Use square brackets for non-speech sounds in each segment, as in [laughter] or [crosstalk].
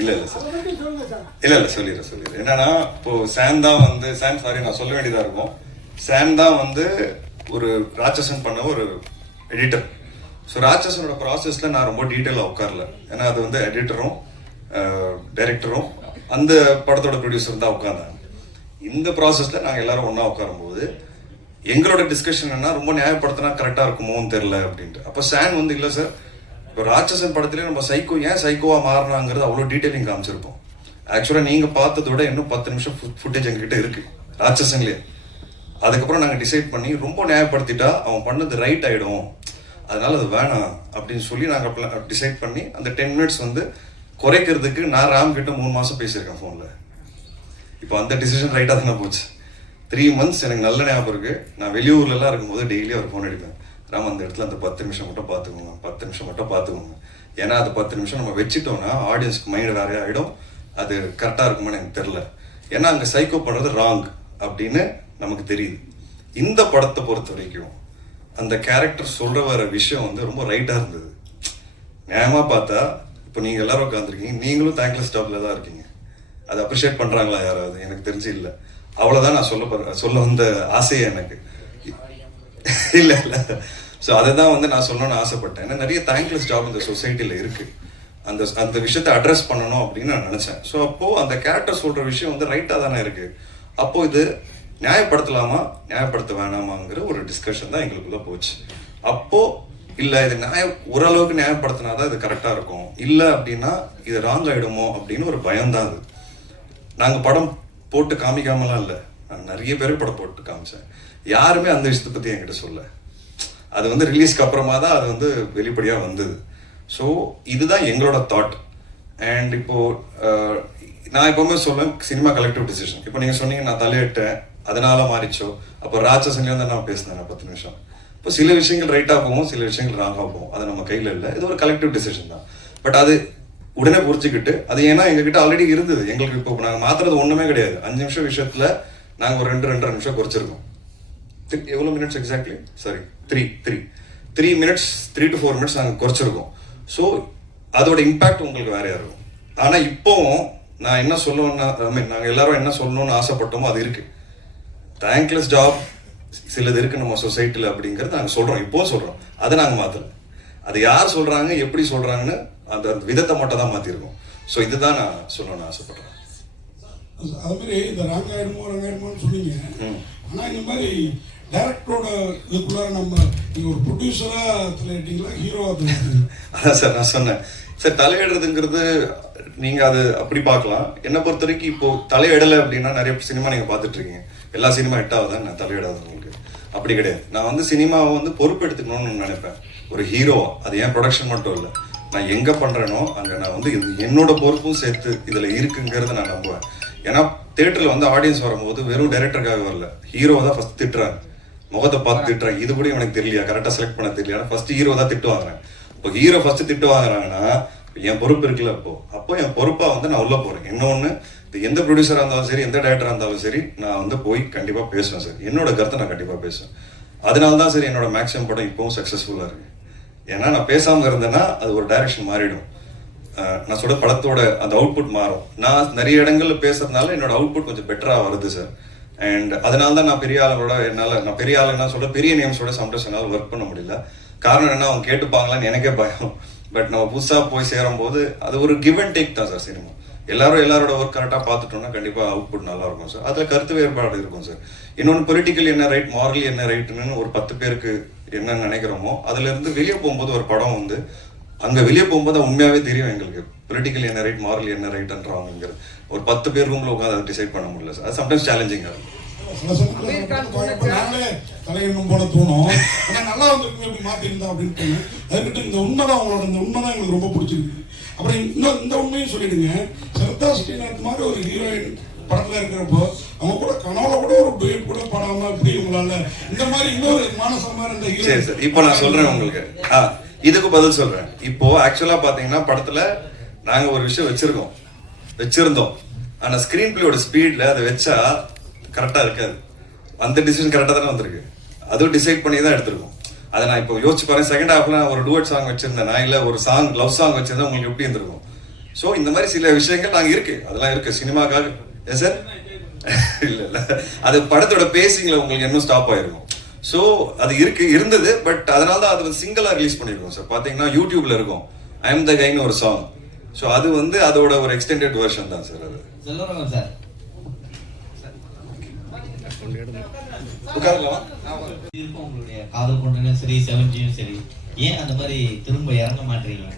இல்லை இல்லை சார். இல்லை இல்லை சொல்லிடுறேன் சொல்லிடுறேன். என்னன்னா இப்போ சாம் தான் வந்து சாம் சாரி நான் சொல்ல வேண்டியதாக இருக்கும். சாம் தான் வந்து ஒரு ராட்சசன் பண்ண ஒரு எடிட்டர் ஸோ ராட்சசனோட ப்ராசஸில் நான் ரொம்ப டீட்டெயிலாக உட்காரல. ஏன்னா அது வந்து எடிட்டரும் டைரக்டரும் அந்த படத்தோட ப்ரொடியூசர் தான் உட்காந்தாங்க இந்த ப்ராசஸில் நாங்கள் எல்லாரும் ஒன்றா உட்காரும்போது எங்களோட டிஸ்கஷன் என்ன ரொம்ப நியாயப்படுத்தினா கரெக்டாக இருக்குமோன்னு தெரில அப்படின்ட்டு. அப்போ சான் வந்து இல்லை சார் இப்போ ராட்சசன் படத்துலேயே நம்ம சைக்கோ ஏன் சைக்கோவாக மாறினாங்கிறது அவ்வளோ டீட்டெயிலிங் காமிச்சிருப்போம். ஆக்சுவலாக நீங்கள் பார்த்ததை விட இன்னும் பத்து நிமிஷம் ஃபுட்டேஜ் எங்ககிட்ட இருக்கு. ராட்சசன்லேயே. அதுக்கப்புறம் நாங்கள் டிசைட் பண்ணி ரொம்ப நியாயப்படுத்திட்டா அவன் பண்ணது ரைட் ஆகிடும் அதனால அது வேணாம் அப்படின்னு சொல்லி நாங்கள் டிசைட் பண்ணி அந்த டென் மினிட்ஸ் வந்து குறைக்கிறதுக்கு நான் ராம் கிட்ட மூணு மாதம் பேசியிருக்கேன் ஃபோனில் இப்போ அந்த டிசிஷன் ரைட்டாக தானே போச்சு. த்ரீ மந்த்ஸ் எனக்கு நல்ல ஞாபகம் இருக்கு. நான் வெளியூர்லலாம் இருக்கும்போது டெய்லி அவர் ஃபோன் அடிப்பேன். நம்ம அந்த இடத்துல அந்த பத்து நிமிஷம் மட்டும் பார்த்துக்கோங்க பத்து நிமிஷம் மட்டும் பார்த்துக்கோங்க. ஏன்னா அது பத்து நிமிஷம் நம்ம வச்சுட்டோம்னா ஆடியன்ஸ்க்கு மைண்ட் வேற ஆகிடும் அது கரெக்டாக இருக்குமான்னு எனக்கு தெரில ஏன்னா அங்கே சைக்கோ பண்ணுறது ராங் அப்படின்னு நமக்கு தெரியுது. இந்த படத்தை பொறுத்த வரைக்கும் அந்த கேரக்டர் சொல்கிற வர விஷயம் வந்து ரொம்ப ரைட்டாக இருந்தது. நியாயமாக பார்த்தா இப்போ நீங்கள் எல்லாரும் உட்காந்துருக்கீங்க நீங்களும் தேங்க்லெஸ் ஸ்டாப்பில் தான் இருக்கீங்க. அதை அப்ரிஷியேட் பண்ணுறாங்களா யாராவது? எனக்கு தெரிஞ்சு இல்லை. அவ்வளோதான் நான் சொல்ல போற- சொல்ல வந்த ஆசையே எனக்கு. இல்லை இல்லை. ஸோ அதை தான் வந்து நான் சொல்லணும்னு ஆசைப்பட்டேன். ஏன்னா நிறைய தேங்க்லெஸ் ஜாப் இந்த சொசைட்டியில் இருக்கு. அந்த அந்த விஷயத்தை அட்ரஸ் பண்ணணும் அப்படின்னு நான் நினச்சேன். ஸோ அப்போது அந்த கேரக்டர் சொல்கிற விஷயம் வந்து ரைட்டாக தானே இருக்கு. அப்போது இது நியாயப்படுத்தலாமா? நியாயப்படுத்த வேணாமாங்கிற ஒரு டிஸ்கஷன் தான் எங்களுக்குள்ள போச்சு. அப்போது இல்லை இது நியாய ஓரளவுக்கு நியாயப்படுத்தினா தான் இது கரெக்டாக இருக்கும். இல்லை அப்படின்னா இது ராங் ஆகிடுமோ அப்படின்னு ஒரு பயம்தான் அது. நாங்கள் படம் போட்டு காமிக்காமலாம் இல்லை. நான் நிறைய பேர் படம் போட்டு காமிச்சேன். யாருமே அந்த விஷயத்தை பற்றி என்கிட்ட சொல்ல அது வந்து ரிலீஸ்க்கு அப்புறமா தான் அது வந்து வெளிப்படையாக வந்தது. ஸோ இதுதான் எங்களோட தாட் அண்ட் இப்போது நான் எப்பவுமே சொல்லுவேன் சினிமா கலெக்டிவ் டிசிஷன் இப்போ நீங்கள் சொன்னீங்க நான் தலையிட்டேன் அதனால மாறிச்சோ. அப்போ ராட்சசன்லேயும் தான் நான் பேசினேன் பத்து நிமிஷம். இப்போ சில விஷயங்கள் ரைட்டாக போகும் சில விஷயங்கள் ராங்காக போகும். அது நம்ம கையில் இல்லை. இது ஒரு கலெக்டிவ் டிசிஷன் தான். பட் அது உடனே புரிச்சுக்கிட்டு அது ஏன்னா எங்ககிட்ட ஆல்ரெடி இருந்தது. எங்களுக்கு இப்போ நாங்கள் மாத்துறது ஒன்றுமே கிடையாது. அஞ்சு நிமிஷம் விஷயத்தில் நாங்கள் ஒரு ரெண்டு ரெண்டரை நிமிஷம் குறைச்சிருக்கோம். எவ்வளோ minutes exactly sorry three three three minutes three to four minutes நாங்கள் குறைச்சிருக்கோம். ஸோ அதோட இம்பாக்ட் உங்களுக்கு வேறையா இருக்கும் ஆனால் இப்போவும் நான் என்ன சொல்லணும்னா ஐ மீன் நாங்கள் எல்லாரும் என்ன சொல்லணும்னு ஆசைப்பட்டோமோ அது இருக்கு. தேங்க்லெஸ் ஜாப் சிலது இருக்கு நம்ம சொசைட்டியில் அப்படிங்கிறது நாங்கள் சொல்கிறோம் இப்போவும் சொல்கிறோம் அதை நாங்கள் மாற்றல அது யார் சொல்கிறாங்க எப்படி சொல்கிறாங்கன்னு அந்த விதத்தை மட்டும் தான் மாற்றிருக்கோம் ஸோ இதுதான் நான் சொல்லணும்னு ஆசைப்படுறேன். அது மாதிரி இந்த ரங்காயிரமோ ரங்காயிரமோன்னு சொன்னீங்க. ஆனா இந்த மாதிரி டேரக்டரோட இதுக்குள்ளார நம்ம நீங்கள் ஒரு ப்ரொடியூசராக தலையிட்டீங்களா ஹீரோவாக தலையிட்டீங்களா அதான் சார் நான் சொன்னேன். சார் தலையிடுறதுங்கிறது நீங்கள் அது அப்படி பார்க்கலாம். என்னை பொறுத்த வரைக்கும் இப்போ தலையிடலை அப்படின்னா நிறைய சினிமா நீங்கள் பார்த்துட்ருக்கீங்க. எல்லா சினிமா ஹிட் ஆகுதான் நான் தலையிடாது உங்களுக்கு. அப்படி கிடையாது. நான் வந்து சினிமாவை வந்து பொறுப்பெடுத்துக்கணும்னு நினைப்பேன். ஒரு ஹீரோவா அது ஏன் ப்ரொடக்ஷன் மட்டும் இல்லை. நான் எங்கே பண்ணுறேனோ அங்கே நான் வந்து இது என்னோட பொறுப்பும் சேர்த்து இதில் இருக்குங்கிறத நான் நம்புவேன். ஏன்னா தேட்டரில் வந்து ஆடியன்ஸ் வரும்போது வெறும் டைரக்டருக்காக வரல. ஹீரோவை தான் ஃபஸ்ட் திட்டுறாங்க. முகத்தை பார்த்து திட்டுறாங்க. இது கூட எனக்கு தெரியலையா? கரெக்டாக செலக்ட் பண்ண தெரியல ஃபர்ஸ்ட் ஹீரோ தான் திட்டு வாங்குறேன் இப்போ ஹீரோ ஃபர்ஸ்ட் திட்டு வாங்குறாங்கன்னா என் பொறுப்பு இருக்குல்ல அப்போ அப்போ என் பொறுப்பா வந்து நான் உள்ள போறேன். இன்னொன்னு இது எந்த ப்ரொடியூசரா இருந்தாலும் சரி எந்த டேரக்டரா இருந்தாலும் சரி நான் வந்து போய் கண்டிப்பா பேசுவேன் சார். என்னோட கருத்தை நான் கண்டிப்பா பேசுவேன். அதனால தான் சரி என்னோட மேக்ஸிமம் படம் இப்பவும் சக்ஸஸ்ஃபுல்லா இருக்கு. ஏன்னா நான் பேசாம இருந்தேன்னா அது ஒரு டைரக்ஷன் மாறிடும். நான் சொல்ற படத்தோட அந்த அவுட்புட் மாறும். நான் நிறைய இடங்கள்ல பேசுறதுனால என்னோட அவுட்புட் கொஞ்சம் பெட்டரா வருது சார். அண்ட் அதனால தான் நான் பெரிய ஆளுங்களோட என்னால் நான் பெரிய ஆளுங்க சொல்ல பெரிய நேம்ஸோட சம்டைம்ஸ் என்னால் ஒர்க் பண்ண முடியல. காரணம் என்ன அவங்க கேட்டுப்பாங்களான்னு எனக்கே பயம். பட் நம்ம புதுசாக போய் சேரும்போது அது ஒரு கிவ் அண்ட் டேக் தான் சார் சினிமா எல்லாரும் எல்லாரோட ஒர்க் கரெக்டாக பார்த்துட்டோம்னா கண்டிப்பாக அவுட்புட் நல்லா இருக்கும் சார் அதில் கருத்து வேறுபாடு இருக்கும் சார் இன்னொன்று பொலிட்டிக்கல் என்ன ரைட் மாரலி என்ன ரைட்டுன்னு ஒரு பத்து பேருக்கு என்ன நினைக்கிறோமோ அதுலேருந்து வெளியே போகும்போது ஒரு படம் வந்து அங்கே வெளியே போகும்போது உண்மையாகவே தெரியும் எங்களுக்கு. பொலிட்டிக்கல் என்ன ரைட் மாரல் என்ன ரைட்ன்றாங்கிறது ஒரு பத்து பேர் ரூமில் உட்காந்து அதை டிசைட் பண்ண முடியல சார் அது சம்டைம்ஸ் சேலஞ்சிங்காக இருக்கும். சில சமயத்துல தலையிடணும் போல தோணும். ஆனா நல்லா வந்திருக்கு இப்படி மாத்திருந்தா அப்படின்னு அதுக்கிட்ட இந்த உண்மைதான் உங்களோட இந்த உண்மைதான் எங்களுக்கு ரொம்ப பிடிச்சிருக்கு. அப்புறம் இன்னும் இந்த உண்மையும் சொல்லிடுங்க. சரதா ஸ்ரீநாத் மாதிரி ஒரு ஹீரோயின் படத்துல இருக்கிறப்போ அவங்க கூட கனவுல கூட ஒரு டூயட் கூட பாடாம இப்படி உங்களால இந்த மாதிரி இன்னொரு மானசமா இருந்த சரி இப்போ நான் சொல்றேன் உங்களுக்கு. இதுக்கு பதில் சொல்றேன். இப்போ ஆக்சுவலா பாத்தீங்கன்னா படத்துல நாங்க ஒரு விஷயம் வச்சிருக்கோம். வச்சிருந்தோம். ஆனா ஸ்கிரீன் பிளேயோட ஸ்பீட்ல அதை வச்சா கரெக்டாக இருக்காது. அந்த டிசிஷன் கரெக்டாக தானே வந்திருக்கு. அதுவும் டிசைட் பண்ணி தான் எடுத்திருக்கோம். அதை நான் இப்போ யோசிச்சு பாருங்க. செகண்ட் ஹாஃப்ல ஒரு டூவட் சாங் வச்சிருந்தேன். இல்லை ஒரு சாங் லவ் சாங் வச்சிருந்தா உங்களுக்கு எப்படி இருந்திருக்கும்? ஸோ இந்த மாதிரி சில விஷயங்கள் நாங்கள் இருக்கு. அதெல்லாம் இருக்கு. சினிமாக்காக. எஸ் சார் [laughs] இல்லை இல்லை. அது படத்தோட பேசிங்கில் உங்களுக்கு இன்னும் ஸ்டாப் ஆயிருக்கும். ஸோ அது இருக்கு இருந்தது. பட் அதனால தான் அது வந்து சிங்கிளாக ரிலீஸ் பண்ணியிருக்கோம் சார் பார்த்தீங்கன்னா யூடியூப்ல இருக்கும். ஐ எம் த கைன்னு ஒரு சாங் ஸோ அது வந்து அதோட ஒரு எக்ஸ்டெண்டட் வெர்ஷன் தான் சார் அது. செல்வரங்கம் சார் இருக்கும் உங்களுடைய காதல் கொண்டனும் சரி செவன்ஜியும் சரி ஏன் அந்த மாதிரி திரும்ப இறங்க மாட்டீங்க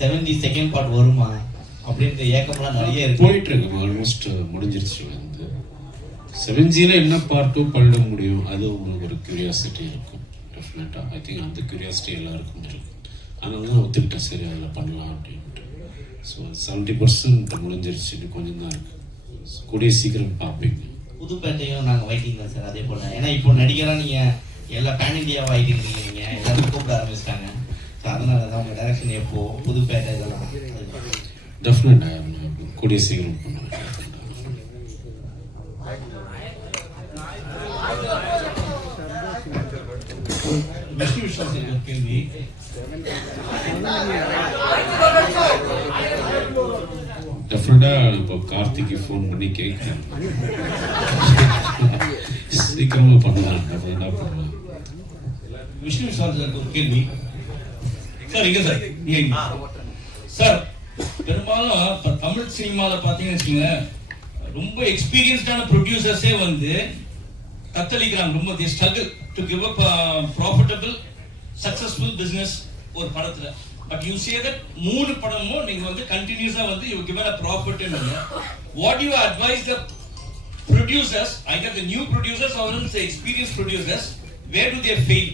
செவன்ஜி செகண்ட் பார்ட் வருமா அப்படின்ற ஏக்கம்லாம் நிறைய இருக்கு போயிட்டு இருக்கு ஆல்மோஸ்ட் முடிஞ்சிருச்சு வந்து செவன்ஜியில் என்ன பார்ட்டும் பண்ணிட முடியும். அது உங்களுக்கு ஒரு கியூரியாசிட்டி இருக்கும். டெஃபினட்டாக ஐ திங்க் அந்த கியூரியாசிட்டி எல்லாருக்கும் இருக்கும். அதனால தான் ஒத்துக்கிட்டேன் சரி அதில் பண்ணலாம் அப்படின்ட்டு. ஸோ செவன்ட்டி பர்சன்ட் முடிஞ்சிருச்சு. கொஞ்சம் தான் இருக்கு. So, கூடிய சீக்கிரம் பார்ப்பீங்க புதுப்பேட்டையும் நாங்க வைட்டிங் தான் சார் அதே போல. ஏன்னா இப்போ நடிகரா நீங்க எல்லா பேன் இந்தியாவா ஆயிட்டீங்க நீங்க எல்லாரும் கூப்பிட ஆரம்பிச்சிட்டாங்க. ஸோ அதனால தான் உங்க டைரக்ஷன் எப்போ புதுப்பேட்டை இதெல்லாம் டெஃபினட்டாக கூடிய சீக்கிரம் பண்ணுவேன் கேள்வி. டெஃபினட்டாக இப்போ கார்த்திக்கு ஃபோன் பண்ணி கேட்குறேன் சீக்கிரமாக பண்ணலாம். டெஃபினட்டாக பண்ணலாம்? விஷ்ணு சார் ஒரு கேள்வி. சார் இங்கே சார் சார் பெரும்பாலும் தமிழ் சினிமாவில் பார்த்தீங்கன்னு வச்சுக்கோங்களேன் ரொம்ப எக்ஸ்பீரியன்ஸ்டான ப்ரொடியூசர்ஸே வந்து தத்தளிக்கிறாங்க. ரொம்ப the struggle to give up profitable successful business ஒரு படத்தில். பட் யூ சே தட் மூணு படமும் நீங்க வந்து கண்டினியூஸா வந்து you given a profit what you advise the producers either the new producers or else the experienced producers where do they fail?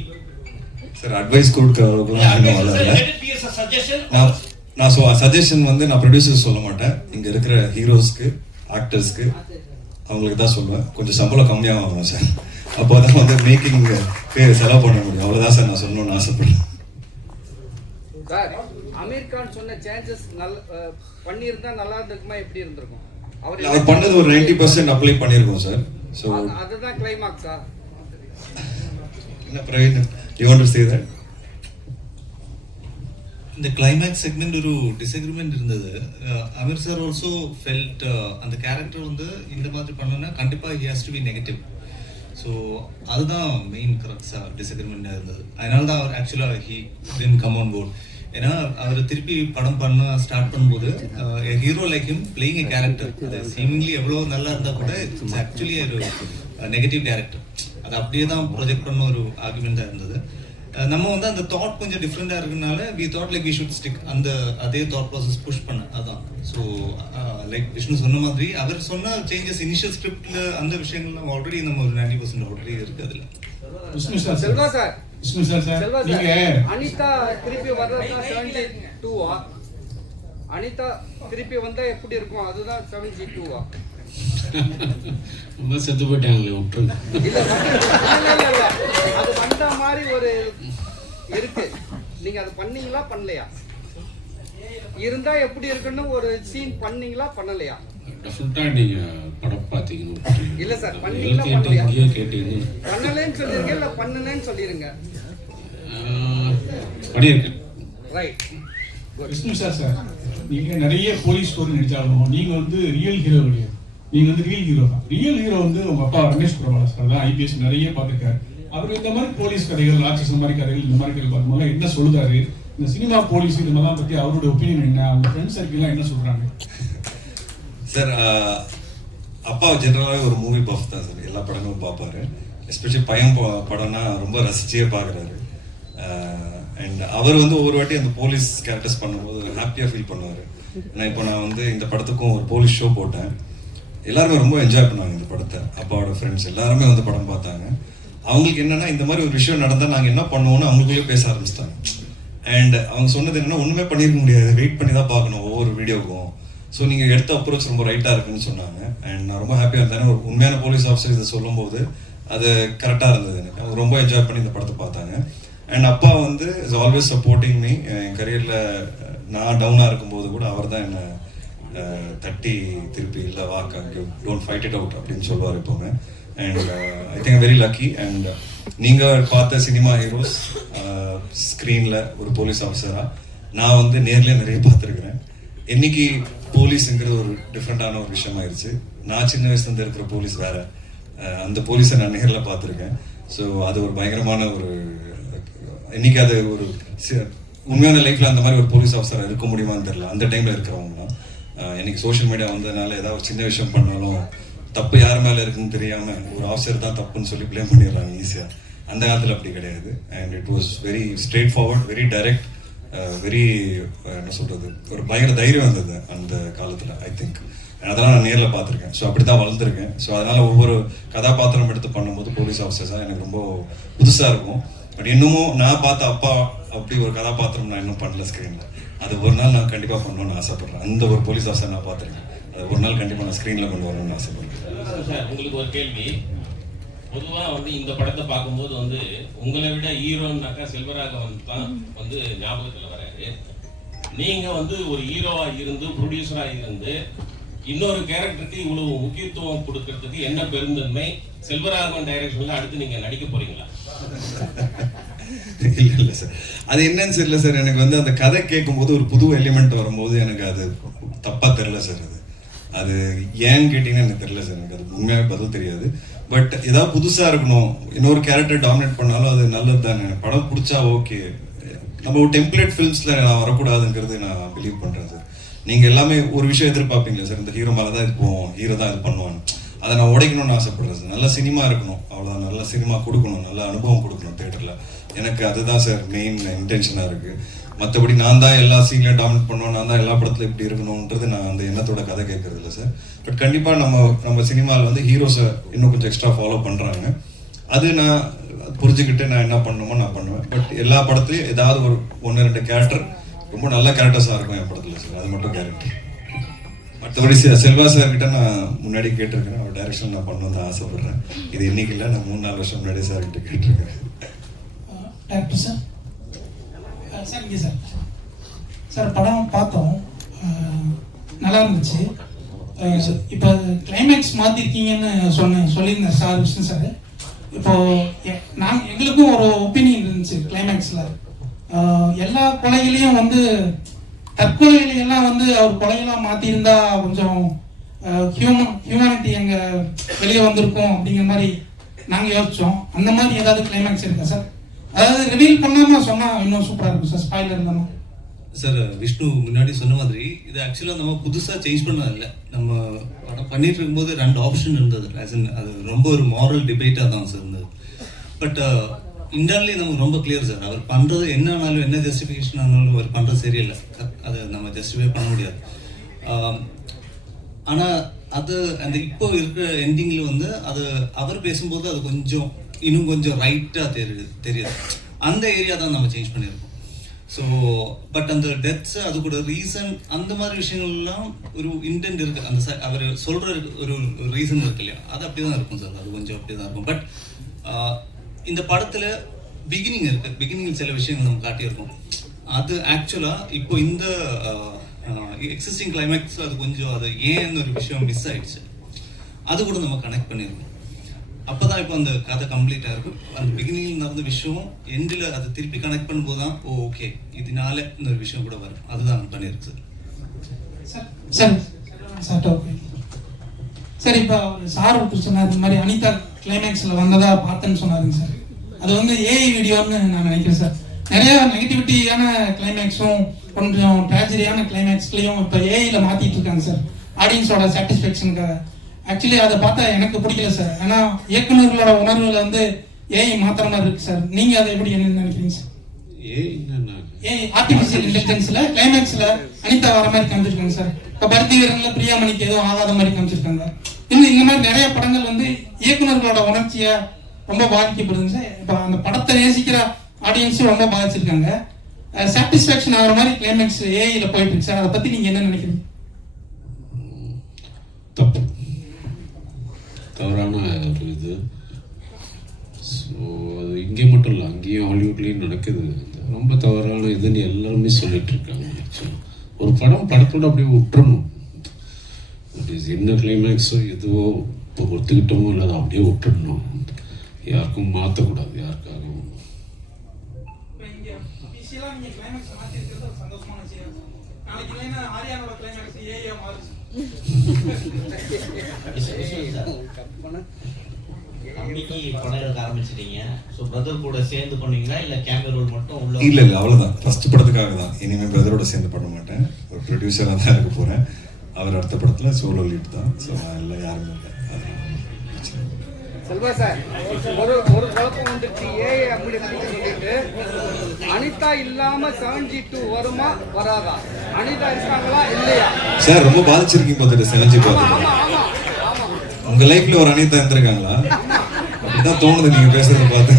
Sir advise or நான் நான் ஸோ சஜஷன் வந்து நான் ப்ரொடியூசர் சொல்ல மாட்டேன். இங்க இருக்கிற ஹீரோஸ்க்கு ஆக்டர்ஸ்க்கு அவங்களுக்கு தான் சொல்லுவேன். கொஞ்சம் சம்பளம் கம்மியாக வாங்கணும் சார் அப்போ தான் வந்து மேக்கிங்க்கு செலவு பண்ண முடியும். அவ்வளோதான் சார் நான் சொல்லணும்னு ஆசைப்படுறேன். சார் அமீர் கான் சொன்ன சேஞ்சஸ் நல்ல பண்ணியிருந்தா நல்லா இருந்திருக்குமா எப்படி இருந்திருக்கும்? அவர் அவர் பண்ணது ஒரு நைன்டி பர்சன்ட் அப்ளை பண்ணியிருக்கோம் சார். ஸோ அது- அதுதான் கிளைமாக்ஸா என்ன Praveen you want say that இந்த கிளைமேக்ஸ் செக்மெண்ட் ஒரு டிசக்ரிமெண்ட் இருந்தது. அமீர் சார் ஆல்சோ ஃபெல்ட் அந்த கேரக்டர் வந்து இந்த மாதிரி பண்ணணும்னா கண்டிப்பாக he has to be negative so அதுதான் மெயின் கரெக்டாக டிசக்ரிமெண்ட்டாக இருந்தது. அதனால தான் அவர் ஆக்சுவலாக he then come on board ஏன்னா அவர் திருப்பி படம் பண்ண ஸ்டார்ட் பண்ணும்போது hero like him playing a character அது சீமிங்லி எவ்வளோ நல்லா இருந்தால் கூட இட்ஸ் ஆக்சுவலி ஒரு நெகட்டிவ் கேரக்டர் அது அப்படியே தான் ப்ரொஜெக்ட் பண்ண ஒரு ஆர்குமெண்ட்டாக இருந்தது. நம்ம வந்து அந்த தாட் கொஞ்சம் டிஃப்ரெண்டா இருக்கனால we thought like we should stick அந்த அதே தாட் ப்ராசஸ் புஷ் பண்ண அதான். ஸோ லைக் விஷ்ணு சொன்ன மாதிரி அவர் சொன்ன சேஞ்சஸ் இனிஷியல் ஸ்கிரிப்ட்ல அந்த விஷயங்கள்லாம் ஆல்ரெடி நம்ம ஒரு நைன்டி பர்சன்ட் ஆல்ரெடி இருக்கு அதுல. Vishnu sir Selva sir Vishnu sir sir நீங்க. அனிதா திருப்பி வர்றதுதான் செவன்ஜி டூவா அனிதா திருப்பி வந்தா எப்படி இருக்கும்? அதுதான் செவன்ஜி டூவா ரொம்ப செத்து போயிட்டாங்களே விட்டுருங்க. இல்ல இல்ல, இல்ல, இல்ல. அது வந்த மாதிரி ஒரு இருக்கு. நீங்க அது பண்ணீங்களா பண்ணலையா? இருந்தா எப்படி இருக்குன்னு ஒரு சீன் பண்ணீங்களா பண்ணலையா? டெஃபினட்டாக நீங்கள் படம் பார்த்தீங்கன்னு இல்ல சார், விட்டுருங்க. பண்ணீங்களா, கேட்டு பண்ணலையா? இங்கேயே கேட்டீங்க பண்ணலைன்னு சொல்லிருங்க இல்ல பண்ணுனேன்னு சொல்லிருங்க. ஆஹ், பண்ணியிருக்கேன். ரைட் விஷ்ணு சார் சார் நீங்க நிறைய போலீஸ் ஸ்டோரி நடிச்சாலும் நீங்க வந்து ரியல் ஹீரோ கிடையாது. நீங்க வந்து ரியல் ஹீரோ தான். ரியல் ஹீரோ வந்து உங்க அப்பா ரமேஷ் பிரபால சார் தான் ஐபிஎஸ் நிறைய பார்த்துருக்காரு. அவர் இந்த மாதிரி போலீஸ் கதைகள் ராட்சசம் மாதிரி கதைகள் இந்த மாதிரி கதைகள் பார்க்கும்போது என்ன சொல்லுதாரு இந்த சினிமா போலீஸ் இது மாதிரிலாம் பத்தி அவருடைய ஒப்பீனியன் என்ன? அவங்க ஃப்ரெண்ட்ஸ் சர்க்கிள்லாம் என்ன சொல்றாங்க? சார் uh, அப்பா ஜென்ரலாகவே ஒரு மூவி பஃப் தான் சார் எல்லா படங்களும் பார்ப்பாரு. எஸ்பெஷலி பையன் படம்னா ரொம்ப ரசிச்சே பார்க்குறாரு. அண்ட் uh, அவர் வந்து ஒவ்வொரு வாட்டி அந்த போலீஸ் கேரக்டர்ஸ் பண்ணும்போது ஹாப்பியாக ஃபீல் பண்ணுவார். ஏன்னா இப்போ நான் வந்து இந்த படத்துக்கும் ஒரு போலீஸ் ஷோ போட்டேன். எல்லாருமே ரொம்ப என்ஜாய் பண்ணாங்க இந்த படத்தை. அப்பாவோட ஃப்ரெண்ட்ஸ் எல்லாருமே வந்து படம் பார்த்தாங்க. அவங்களுக்கு என்னன்னா இந்த மாதிரி ஒரு விஷயம் நடந்தால் நாங்கள் என்ன பண்ணுவோம்னு அவங்களுக்குள்ளே பேச ஆரம்பிச்சிட்டாங்க. அண்ட் அவங்க சொன்னது என்னன்னா ஒன்றுமே பண்ணியிருக்க முடியாது. வெயிட் பண்ணி தான் பார்க்கணும் ஒவ்வொரு வீடியோக்கும் ஸோ நீங்கள் எடுத்த அப்ரோச் ரொம்ப ரைட்டாக இருக்குன்னு சொன்னாங்க. அண்ட் நான் ரொம்ப ஹாப்பியாக இருந்தேன். ஒரு உண்மையான போலீஸ் ஆஃபீஸர் இதை சொல்லும்போது அது கரெக்டாக இருந்தது எனக்கு. அவங்க ரொம்ப என்ஜாய் பண்ணி இந்த படத்தை பார்த்தாங்க. அண்ட் அப்பா வந்து இஸ் ஆல்வேஸ் சப்போர்ட்டிங் மீ என் கரியரில் நான் டவுனாக இருக்கும்போது கூட அவர் தான் என்னை தட்டி திருப்பி இல்லை வாக்க டோன்ட் ஃபைட் இட் அவுட் அப்படின்னு சொல்லுவார் எப்பவுமே. And I think very lucky and நீங்கள் பார்த்த சினிமா ஹீரோஸ் ஸ்க்ரீனில் ஒரு போலீஸ் ஆஃபீஸராக நான் வந்து நேர்லேயே நிறைய பார்த்துருக்குறேன். இன்னைக்கு போலீஸுங்கிறது ஒரு டிஃப்ரெண்ட்டான ஒரு விஷயமாயிருச்சு. நான் சின்ன வயசுலேருந்து இருக்கிற போலீஸ் வேற. அந்த போலீஸை நான் நேரில் பார்த்துருக்கேன். ஸோ அது ஒரு பயங்கரமான ஒரு இன்னைக்கு அது ஒரு உண்மையான லைஃப்ல அந்த மாதிரி ஒரு போலீஸ் ஆஃபீஸராக இருக்க முடியுமான்னு தெரியல. அந்த டைம்ல இருக்கிறவங்கலாம் இன்னைக்கு சோஷியல் மீடியா வந்ததுனால ஏதாவது ஒரு சின்ன விஷயம் பண்ணாலும் தப்பு யார் மேலே இருக்குன்னு தெரியாமல் ஒரு ஆஃபீஸர் தான் தப்புன்னு சொல்லி ப்ளேம் பண்ணிடுறாங்க ஈஸியாக அந்த காலத்தில் அப்படி கிடையாது. And it was very straightforward very direct very என்ன சொல்கிறது ஒரு பயங்கர தைரியம் வந்தது அந்த காலத்தில் ஐ திங்க் அதெல்லாம் நான் நேரில் பார்த்துருக்கேன். ஸோ அப்படி தான் வளர்ந்துருக்கேன். ஸோ அதனால் ஒவ்வொரு கதாபாத்திரம் எடுத்து பண்ணும்போது போலீஸ் ஆஃபீஸர்ஸாக எனக்கு ரொம்ப புதுசாக இருக்கும். பட் இன்னமும் நான் பார்த்த அப்பா அப்படி ஒரு கதாபாத்திரம் நான் இன்னும் பண்ணல ஸ்க்ரீனில் அது ஒரு நாள் நான் கண்டிப்பாக பண்ணணும்னு ஆசைப்பட்றேன். அந்த ஒரு போலீஸ் ஆஃபீஸர் நான் பார்த்துருக்கேன். அது ஒரு நாள் கண்டிப்பாக நான் ஸ்க்ரீனில் கொண்டு வரணும்னு ஆசைப்பட்றேன். உங்களுக்கு ஒரு கேள்வி. பொதுவா வந்து இந்த படத்தை பார்க்கும்போது வந்து உங்களை விட ஹீரோன்னாக்கா செல்வராகவன் தான் வந்து ஞாபகத்தில் வராரு. நீங்க வந்து ஒரு ஹீரோவா இருந்து ப்ரொடியூசரா இருந்து இன்னொரு கேரக்டருக்கு இவ்வளவு முக்கியத்துவம் கொடுக்கறதுக்கு என்ன பெருந்தன்மை? செல்வராகவன் டைரக்ஷன்ல அடுத்து நீங்க நடிக்க போறீங்களா? இல்லை இல்லை சார் அது என்னன்னு தெரியல சார் எனக்கு வந்து அந்த கதை கேட்கும்போது ஒரு புது எலிமெண்ட் வரும்போது எனக்கு அது தப்பாக தெரில சார் அது அது ஏன்னு கேட்டிங்கன்னா எனக்கு தெரியல சார். எனக்கு அது உண்மையாகவே பதில் தெரியாது. பட் ஏதாவது புதுசாக இருக்கணும். இன்னொரு கேரக்டர் டாமினேட் பண்ணாலும் அது நல்லது தானே படம் பிடிச்சா ஓகே நம்ம ஒரு டெம்ப்ளேட் ஃபிலிம்ஸில் நான் வரக்கூடாதுங்கிறது நான் பிலீவ் பண்ணுறேன் சார். நீங்கள் எல்லாமே ஒரு விஷயம் எதிர்பார்ப்பீங்களா சார்? இந்த ஹீரோ மேலே தான் இது போவோம் ஹீரோ தான் இது பண்ணுவான்னு அதை நான் உடைக்கணும்னு ஆசைப்படுறேன் சார். நல்ல சினிமா இருக்கணும். அவ்வளோதான் நல்ல சினிமா கொடுக்கணும். நல்ல அனுபவம் கொடுக்கணும் தேட்டரில் எனக்கு அதுதான் சார் மெயின் இன்டென்ஷனாக இருக்குது மற்றபடி நான் தான் எல்லா சீன்லையும் டாமினேட் பண்ணுவேன் நான் தான் எல்லா படத்துலையும் இப்படி இருக்கணுன்றது நான் அந்த எண்ணத்தோட கதை கேட்கறது இல்லை சார் பட் கண்டிப்பாக நம்ம நம்ம சினிமாவில் வந்து ஹீரோஸை இன்னும் கொஞ்சம் எக்ஸ்ட்ரா ஃபாலோ பண்ணுறாங்க அது நான் புரிஞ்சுக்கிட்டு நான் என்ன பண்ணணுமோ நான் பண்ணுவேன். பட் எல்லா படத்துலையும் ஏதாவது ஒரு ஒன்று ரெண்டு கேரக்டர் ரொம்ப நல்ல கேரக்டர்ஸாக இருக்கும் என் படத்தில் சார் அது மட்டும் கேரக்டி மற்றபடி செ- செல்வா சார் கிட்ட நான் முன்னாடி கேட்டிருக்கேன் அவர் டைரக்ஷன் நான் பண்ணணும் தான் ஆசைப்படுறேன். இது இன்னைக்கு இல்லை நான் மூணு நாலு வருஷம் முன்னாடி சார் கிட்ட கேட்டிருக்கேன் டாக்டர் சார் சார் இங்கே சார். சார் படம் பார்த்தோம். நல்லா இருந்துச்சு. இப்போ கிளைமேக்ஸ் மாற்றிருக்கீங்கன்னு சொன்ன சொல்லியிருந்தேன் சார் விஷ்ணு சார். இப்போ நாங்கள் நான் எங்களுக்கும் ஒரு ஒப்பீனியன் இருந்துச்சு கிளைமேக்ஸில் எல்லா கொலைகளையும் வந்து தற்கொலைகளையெல்லாம் வந்து அவர் கொலையெல்லாம் மாற்றியிருந்தா கொஞ்சம் ஹியூமன் ஹியூமனிட்டி எங்கள் வெளியே வந்திருக்கும் அப்படிங்கிற மாதிரி நாங்கள் யோசித்தோம் அந்த மாதிரி ஏதாவது கிளைமேக்ஸ் இருக்கா சார்? அதாவது ரிவீல் பண்ணாம சொன்னா இன்னும் சூப்பரா இருக்கும் சார் ஸ்பாயில் இருந்தாலும். சார் விஷ்ணு முன்னாடி சொன்ன மாதிரி இது ஆக்சுவலாக நம்ம புதுசாக சேஞ்ச் பண்ணது இல்லை. நம்ம படம் பண்ணிட்டு இருக்கும்போது ரெண்டு ஆப்ஷன் இருந்தது. ஆஸ் in அது ரொம்ப ஒரு மாரல் டிபேட்டாக தான் சார் இருந்தது. பட் இன்டர்லி uh, நமக்கு ரொம்ப கிளியர் சார் அவர் பண்ணுறது என்ன ஆனாலும் என்ன ஜஸ்டிஃபிகேஷன் ஆனாலும் அவர் பண்ணுறது சரியில்லை. அதை நம்ம ஜஸ்டிஃபை பண்ண முடியாது. Um, ஆனால் அது அந்த இப்போ இருக்கிற எண்டிங்கில் வந்து அது அவர் பேசும்போது அது கொஞ்சம் இன்னும் கொஞ்சம் ரைட்டாக தெரியுது தெரியுது. அந்த ஏரியா தான் நம்ம சேஞ்ச் பண்ணியிருக்கோம் ஸோ பட் அந்த டெத்ஸ் அது கூட ரீசன் அந்த மாதிரி விஷயங்கள்லாம் ஒரு இன்டென்ட் இருக்கு. அந்த ச- அவர் சொல்ற ஒரு ரீசன் இருக்கு இல்லையா? அது அப்படி தான் இருக்கும் சார். அது கொஞ்சம் அப்படி தான் இருக்கும் பட் இந்த படத்துல பிகினிங் இருக்கு. பிகினிங் சில விஷயங்கள் நம்ம காட்டியிருக்கோம். அது ஆக்சுவலா இப்போ இந்த எக்ஸிஸ்டிங் கிளைமேக்ஸ் அது கொஞ்சம் அது ஏன் ஒரு விஷயம் மிஸ் ஆயிடுச்சு? அது கூட நம்ம கனெக்ட் பண்ணியிருக்கோம் அப்பதான் இப்போ அந்த கதை கம்ப்ளீட்டாக இருக்கும். அந்த பிகினிங் நடந்த விஷயம் எண்டில் அதை திருப்பி கனெக்ட் பண்ணும்போது தான் ஓ ஓகே இதனால இந்த ஒரு விஷயம் கூட வரும். அதுதான் பண்ணியிருக்கு சார் சார் ஓகே சார் இப்போ அவர் சார் ஒருத்தர் சொன்னார் இந்த மாதிரி அனிதா கிளைமேக்ஸில் வந்ததா பார்த்தேன்னு சொன்னாருங்க சார். அது வந்து ஏஐ வீடியோன்னு நான் நினைக்கிறேன் சார். நிறைய நெகட்டிவிட்டியான கிளைமேக்ஸும் கொஞ்சம் ட்ராஜடியான கிளைமேக்ஸ்லையும் இப்போ ஏஐயில் மாற்றிட்டு இருக்காங்க சார். ஆடியன்ஸோட சாட்டிஸ்ஃபேக்ஷனுக்காக ஆக்சுவலி அதை பார்த்தா எனக்கு பிடிக்கல சார் ஏன்னா இயக்குநர்களோட உணர்வுகளை வந்து ஏஐ மாத்திர மாதிரி இருக்கு சார் நீங்கள் அதை எப்படி என்ன நினைக்கிறீங்க சார் ஏன் ஆர்டிபிஷியல் இன்டெலிஜென்ஸ்ல கிளைமேக்ஸ்ல அனிதா வர மாதிரி காமிச்சிருக்காங்க சார் இப்ப பருத்தி வீரன்ல பிரியாமணிக்கு எதுவும் ஆகாத மாதிரி காமிச்சிருக்காங்க. இன்னும் இந்த மாதிரி நிறைய படங்கள் வந்து இயக்குனர்களோட உணர்ச்சிய ரொம்ப பாதிக்கப்படுதுங்க சார் இப்ப அந்த படத்தை நேசிக்கிற ஆடியன்ஸும் ரொம்ப பாதிச்சிருக்காங்க. சாட்டிஸ்ஃபேக்ஷன் ஆகிற மாதிரி கிளைமேக்ஸ் ஏஐல போயிட்டு இருக்கு சார் அதை பத்தி நீங்க என்ன நினைக்கிறீங்க தப்பு தவறான ஒரு இது. ஸோ அது இங்கே மட்டும் இல்லை அங்கேயும் ஹாலிவுட்லேயும் நடக்குது. ரொம்ப தவறான இதுன்னு எல்லாருமே சொல்லிட்டு இருக்காங்க. ஆக்சுவலாக ஒரு படம் படத்தோட அப்படியே விட்டுறணும் இட் இஸ் என்ன கிளைமேக்ஸோ எதுவோ இப்போ ஒத்துக்கிட்டோமோ இல்லை அதை அப்படியே விட்டுடணும் யாருக்கும் மாற்றக்கூடாது யாருக்காகவும். நாளைக்கு இல்லைன்னா ஆரியானோட கிளைமேக்ஸ் ஏஏ மாறுச்சு. படம் ஆரம்பிச்சிட்டீங்க. ஸோ சேர்ந்து இல்ல மட்டும் உள்ள இல்ல அவ்வளவுதான். ஃபர்ஸ்ட் படத்துக்காக தான். இனிமே பிரதரோட சேர்ந்து பண்ண மாட்டேன். ஒரு ப்ரொடியூசரா தான் இருக்க போறேன். அவர் அடுத்த படத்துல சோலோ லீட் தான். ஸோ இல்லை யாருமே இல்லை. செல்வா சார் ஒரு ஒரு குழப்பம் வந்துருச்சு. ஏஐ அப்படி சொல்லிட்டு அனிதா இல்லாம செவன் ஜி டூ வருமா வராதா? அனிதா இருக்காங்களா இல்லையா? சார் ரொம்ப பாதிச்சிருக்கீங்க பார்த்துட்டு செவன்ஜி பார்த்துட்டு. உங்க லைஃப்ல ஒரு அனிதா இருந்திருக்காங்களா? அப்படிதான் தோணுது நீங்க பேசுறத பார்த்து.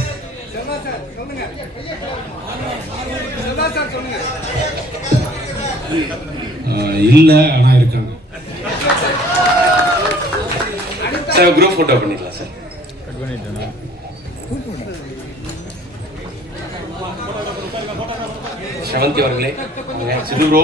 இல்லை ஆனால் இருக்காங்க. சார் குரூப் ஃபோட்டோ பண்ணிடலாம் சார். செவந்தி அவர்களே. சிது ப்ரோ